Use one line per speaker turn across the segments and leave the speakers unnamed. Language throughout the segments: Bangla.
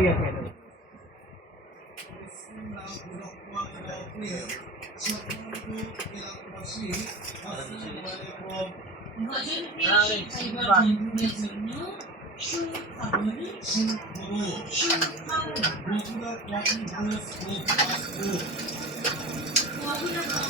ঠিক
আছে
Thank you.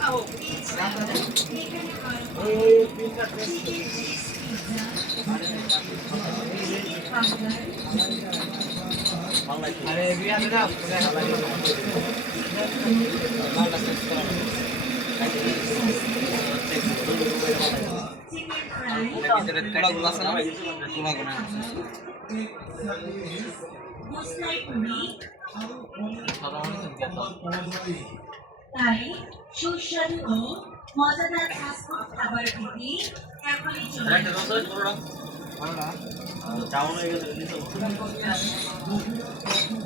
আরও
এই তিনটা
চিকেন চিজ পিৎজা
ভিতরে তোলাগুলো আছে না তোলাগুলো
তাই সুস্বাদু ও মজাদার ফাস্টফুড খাবার খেতে এখনই চলে
ডাউন হয়ে গেছে
খাবার খেতে চলে আসুন।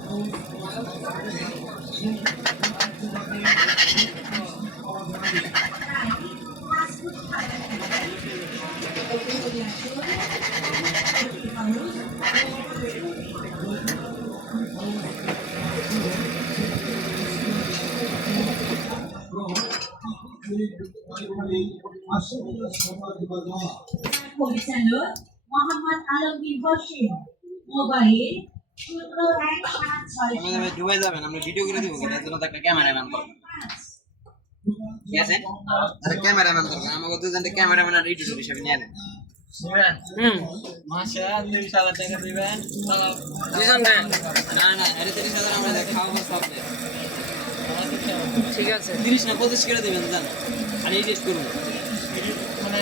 হাউস পরিচালক মোহাম্মদ আলমগীর হোসেন। মোবাইল শূন্য এক সাত ছয়
ডুবে যাবেন আমরা ভিডিও করে দিব কিন্তু এর জন্য একটা ক্যামেরাম্যান দরকার ঠিক আছে? আরে ক্যামেরাম্যান আমাকে দুজনটা ক্যামেরাম্যান আর এডিটর হিসেবে নিয়ে নেন।
হুম। মাসে তিরিশ হাজার টাকা দিবেন।
না। না তিরিশ হাজার আমরা খাওয়াবো
ঠিক আছে।
তিরিশ না পঁচিশ করে দেবেন জান। আর এডিট করব।
মানে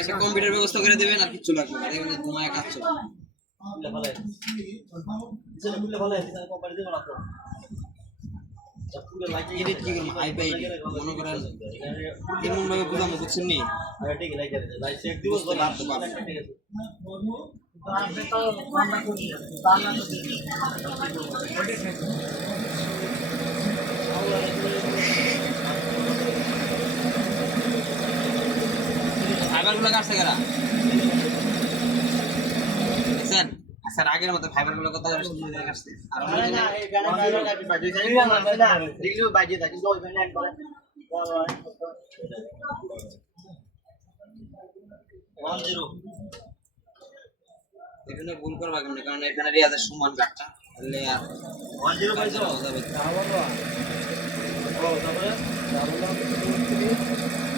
একটা কম্পিউটার ব্যবস্থা করে দেবেন আর কিচ্ছু লাগবে না। যে ঘুমায় কাজ চলে এডিট কি করব? আইপা মনে করেন এমন ভাবে বুঝছেন নি?
ঠিক লাইট লাইট সেট দিব তো লাভ তো পাবেন ঠিক আছে আপনি তো রান্না করি রান্না তো
ফাইবারগুলো কাটছে কারা? দেখছেন আচ্ছা আগের মতো ফাইবারগুলো কত করে কাটছে আর
দিলে বাজে থাকে কিন্তু ওই গানা একবার ওয়ান জিরো।
এখানে ভুল করবা কেমন? কারণ এখানে রিয়াজের সমান কাটটা আর
ওয়ান জিরো
যাবে।
তারপরে?